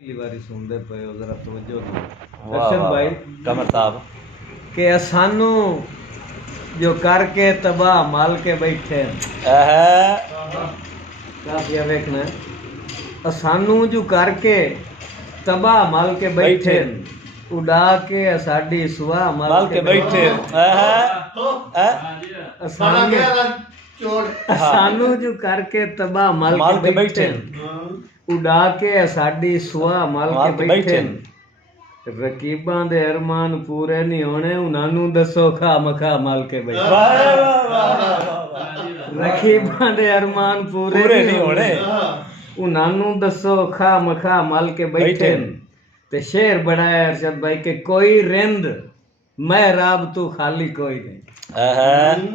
पहली बारी सुनते पे हो जरा तवज्जो दो वाह अर्शद वाह भाई कमर साहब के सानू जो करके तबाह माल के बैठे काफिया देखना सानू जो करके तबाह माल के बैठे उड़ा के साडी सुहा माल के बैठे सानू जो करके तबाह माल के बैठे उड़ा के साडी सुहा माल के बैठे रकीबां दे अरमान पूरे नहीं होने उन्हानू दसो खा मखा माल के बैठे रकीबां दे अरमान पूरे नहीं होने उन्हानू दसो खा मखा माल के बैठे ते शेर बनाया अरशद भाई के कोई रिंद मैं राब तू खाली कोई नहीं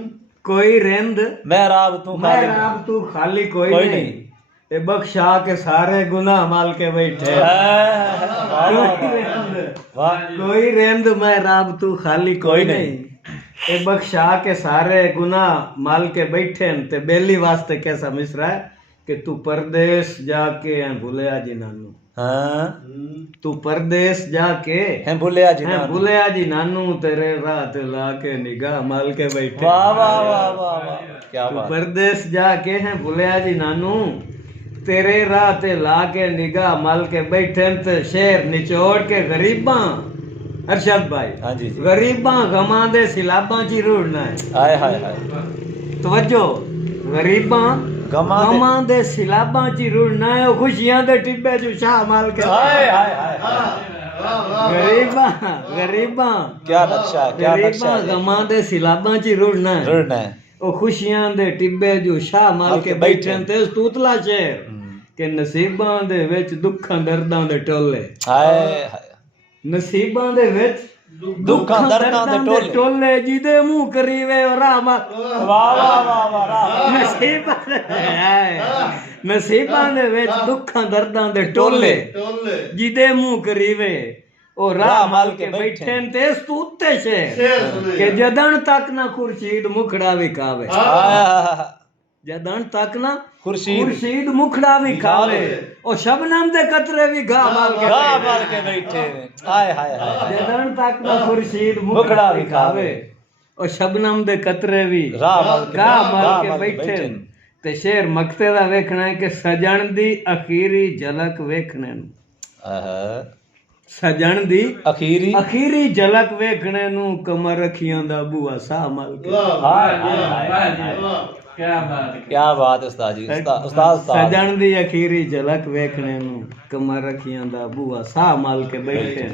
कोई रिंद मैं राब तू खाली कोई नहीं ए बख्शा के सारे गुनाह माल के बैठे कोई रेंद मैं राब तू खाली कोई नहीं ए बख्शा के सारे गुनाह माल के बैठे ते बेली वास्ते कैसा मिसरा है कि तू परदेश जाके हैं भूले जी नानू तू परदेश जाके हैं भूले जी नानू तेरे रात लाके निगाह माल के बैठे वाह वाह वाह वाह क्या बात परदेश जाके हैं भूले जी नानू तेरे राह ते ला के निगाह माल के बैठे ते शेर निचोड़ के गरीबां अरशद भाई हाँ जी गरीबां गमां दे सिलाबां ची रूड़ना है हाय हाय हाय तवज्जो गरीबां गमां दे सिलाबां ची रूड़ना है खुशियां दे टिब्बे जो शाह माल के हाय हाय हाय गरीबां क्या नक्शा गमां दे सिलाबां ची रूड़ना है ओ खुशियां दे टिब्बे जो शाह माल के बैठे ते तूतला शेर के नसीबां दे विच दुखां दर्दां दे टोले हाय हाय नसीबां दे विच दुखां दर्दां दे टोले जिदे मुंह करीवे रामा वाह वाह वाह वाह नसीबां दे विच दुखां दर्दां दे टोले जिदे मुंह करीवे ओ राह माल के बैठे ते स्तूते शेर के जदन तक ना खुर्शीद मुखड़ा विखावे जदन तक ना खुर्शीद मुखड़ा विखावे ओ शबनम दे कतरे भी घा माल के बैठे हाय हाय हाय जदन तक ना खुर्शीद मुखड़ा विखावे ओ शबनम दे कतरे भी घा माल के बैठे ते शेर मकते दा वेखना है कि सजन दी अखीरी झलक वेखने नु सजन दी अखीरी झलक वेखने नु कमर रखियां दा बुआ सा माल के क्या बात उस्ताद जी उस्ताद सजन दी अखीरी झलक वेखने नु कमर रखियां दा बुआ सा माल के बैठे